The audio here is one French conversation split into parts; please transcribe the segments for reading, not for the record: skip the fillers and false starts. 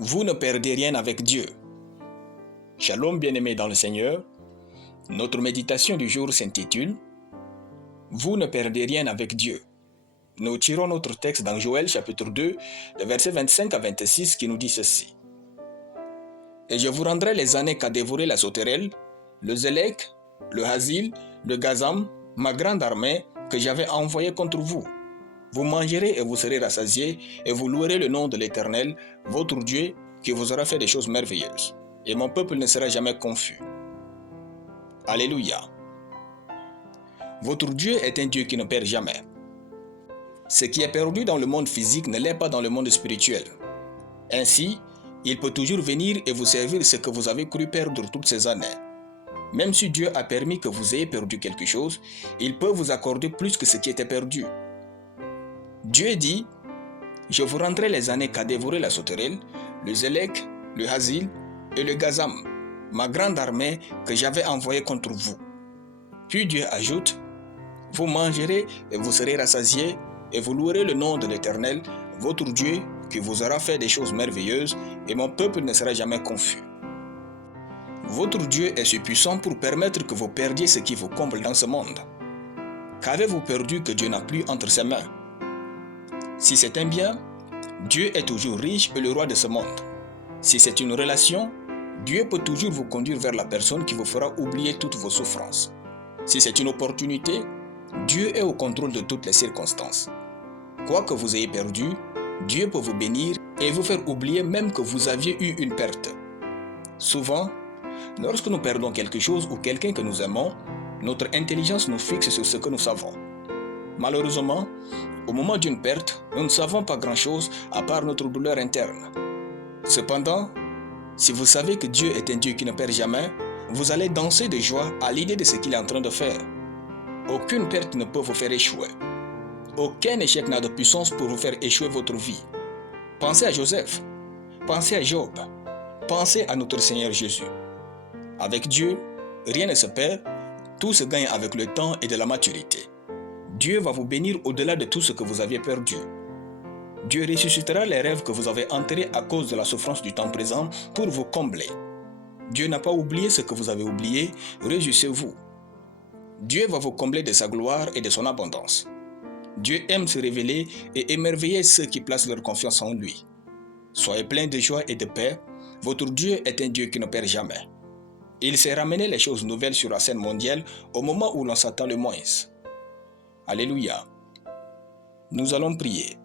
Vous ne perdez rien avec Dieu. Shalom bien-aimés dans le Seigneur. Notre méditation du jour s'intitule « Vous ne perdez rien avec Dieu ». Nous tirons notre texte dans Joël chapitre 2, le verset 25 à 26 qui nous dit ceci. « Et je vous rendrai les années qu'a dévoré la sauterelle, le zélek, le hazil, le gazam, ma grande armée que j'avais envoyée contre vous. Vous mangerez et vous serez rassasiés, et vous louerez le nom de l'Éternel, votre Dieu, qui vous aura fait des choses merveilleuses. Et mon peuple ne sera jamais confus. » Alléluia. Votre Dieu est un Dieu qui ne perd jamais. Ce qui est perdu dans le monde physique ne l'est pas dans le monde spirituel. Ainsi, il peut toujours venir et vous servir ce que vous avez cru perdre toutes ces années. Même si Dieu a permis que vous ayez perdu quelque chose, il peut vous accorder plus que ce qui était perdu. Dieu dit, « Je vous rendrai les années qu'a dévoré la sauterelle, le zélek, le hazil et le gazam, ma grande armée que j'avais envoyée contre vous. » Puis Dieu ajoute, « Vous mangerez et vous serez rassasiés, et vous louerez le nom de l'Éternel, votre Dieu, qui vous aura fait des choses merveilleuses, et mon peuple ne sera jamais confus. » Votre Dieu est si puissant pour permettre que vous perdiez ce qui vous comble dans ce monde. Qu'avez-vous perdu que Dieu n'a plus entre ses mains? Si c'est un bien, Dieu est toujours riche et le roi de ce monde. Si c'est une relation, Dieu peut toujours vous conduire vers la personne qui vous fera oublier toutes vos souffrances. Si c'est une opportunité, Dieu est au contrôle de toutes les circonstances. Quoi que vous ayez perdu, Dieu peut vous bénir et vous faire oublier même que vous aviez eu une perte. Souvent, lorsque nous perdons quelque chose ou quelqu'un que nous aimons, notre intelligence nous fixe sur ce que nous savons. Malheureusement, au moment d'une perte, nous ne savons pas grand-chose à part notre douleur interne. Cependant, si vous savez que Dieu est un Dieu qui ne perd jamais, vous allez danser de joie à l'idée de ce qu'il est en train de faire. Aucune perte ne peut vous faire échouer. Aucun échec n'a de puissance pour vous faire échouer votre vie. Pensez à Joseph. Pensez à Job. Pensez à notre Seigneur Jésus. Avec Dieu, rien ne se perd, tout se gagne avec le temps et de la maturité. Dieu va vous bénir au-delà de tout ce que vous aviez perdu. Dieu ressuscitera les rêves que vous avez enterrés à cause de la souffrance du temps présent pour vous combler. Dieu n'a pas oublié ce que vous avez oublié, réjouissez-vous. Dieu va vous combler de sa gloire et de son abondance. Dieu aime se révéler et émerveiller ceux qui placent leur confiance en lui. Soyez pleins de joie et de paix, votre Dieu est un Dieu qui ne perd jamais. Il sait ramener les choses nouvelles sur la scène mondiale au moment où l'on s'attend le moins. Alléluia. Nous allons prier.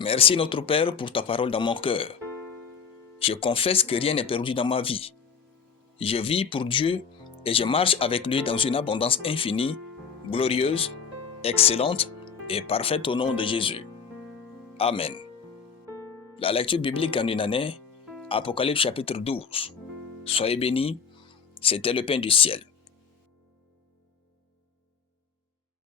Merci notre Père pour ta parole dans mon cœur. Je confesse que rien n'est perdu dans ma vie. Je vis pour Dieu et je marche avec lui dans une abondance infinie, glorieuse, excellente et parfaite au nom de Jésus. Amen. La lecture biblique en une année, Apocalypse chapitre 12. Soyez bénis, c'était le pain du ciel.